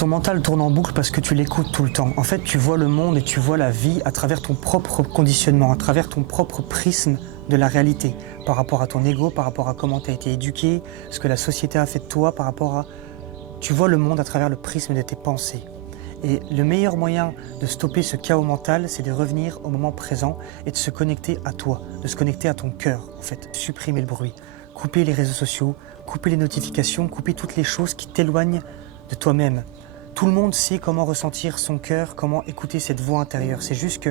Ton mental tourne en boucle parce que tu l'écoutes tout le temps. En fait, tu vois le monde et tu vois la vie à travers ton propre conditionnement, à travers ton propre prisme de la réalité, par rapport à ton ego, par rapport à comment tu as été éduqué, ce que la société a fait de toi, par rapport à... Tu vois le monde à travers le prisme de tes pensées. Et le meilleur moyen de stopper ce chaos mental, c'est de revenir au moment présent et de se connecter à toi, de se connecter à ton cœur, en fait. Supprimer le bruit, couper les réseaux sociaux, couper les notifications, couper toutes les choses qui t'éloignent de toi-même. Tout le monde sait comment ressentir son cœur, comment écouter cette voix intérieure. C'est juste que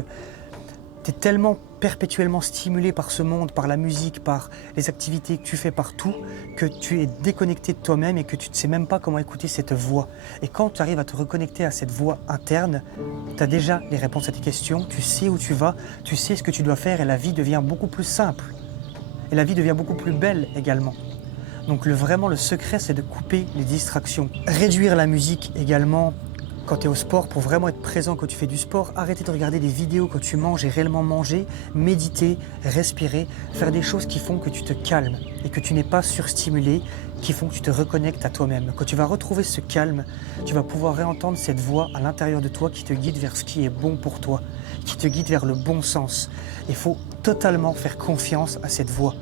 tu es tellement perpétuellement stimulé par ce monde, par la musique, par les activités que tu fais partout, que tu es déconnecté de toi-même et que tu ne sais même pas comment écouter cette voix. Et quand tu arrives à te reconnecter à cette voix interne, tu as déjà les réponses à tes questions, tu sais où tu vas, tu sais ce que tu dois faire et la vie devient beaucoup plus simple. Et la vie devient beaucoup plus belle également. Donc vraiment le secret, c'est de couper les distractions. Réduire la musique également quand tu es au sport pour vraiment être présent quand tu fais du sport. Arrêter de regarder des vidéos quand tu manges et réellement manger, méditer, respirer, faire des choses qui font que tu te calmes et que tu n'es pas surstimulé, qui font que tu te reconnectes à toi-même. Quand tu vas retrouver ce calme, tu vas pouvoir réentendre cette voix à l'intérieur de toi qui te guide vers ce qui est bon pour toi, qui te guide vers le bon sens. Il faut totalement faire confiance à cette voix.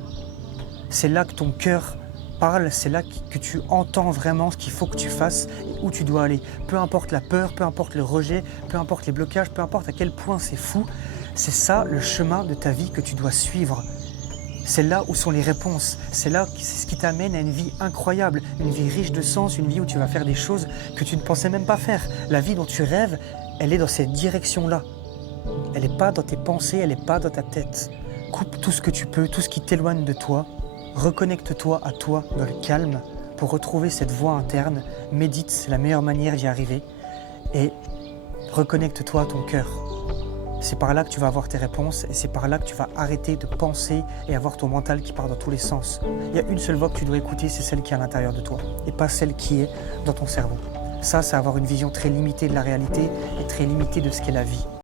C'est là que ton cœur parle, c'est là que tu entends vraiment ce qu'il faut que tu fasses et où tu dois aller. Peu importe la peur, peu importe le rejet, peu importe les blocages, peu importe à quel point c'est fou, c'est ça le chemin de ta vie que tu dois suivre. C'est là où sont les réponses, c'est ce qui t'amène à une vie incroyable, une vie riche de sens, une vie où tu vas faire des choses que tu ne pensais même pas faire. La vie dont tu rêves, elle est dans cette direction-là. Elle n'est pas dans tes pensées, elle n'est pas dans ta tête. Coupe tout ce que tu peux, tout ce qui t'éloigne de toi. Reconnecte-toi à toi dans le calme pour retrouver cette voix interne. Médite, c'est la meilleure manière d'y arriver. Et reconnecte-toi à ton cœur. C'est par là que tu vas avoir tes réponses et c'est par là que tu vas arrêter de penser et avoir ton mental qui part dans tous les sens. Il y a une seule voix que tu dois écouter, c'est celle qui est à l'intérieur de toi et pas celle qui est dans ton cerveau. Ça, c'est avoir une vision très limitée de la réalité et très limitée de ce qu'est la vie.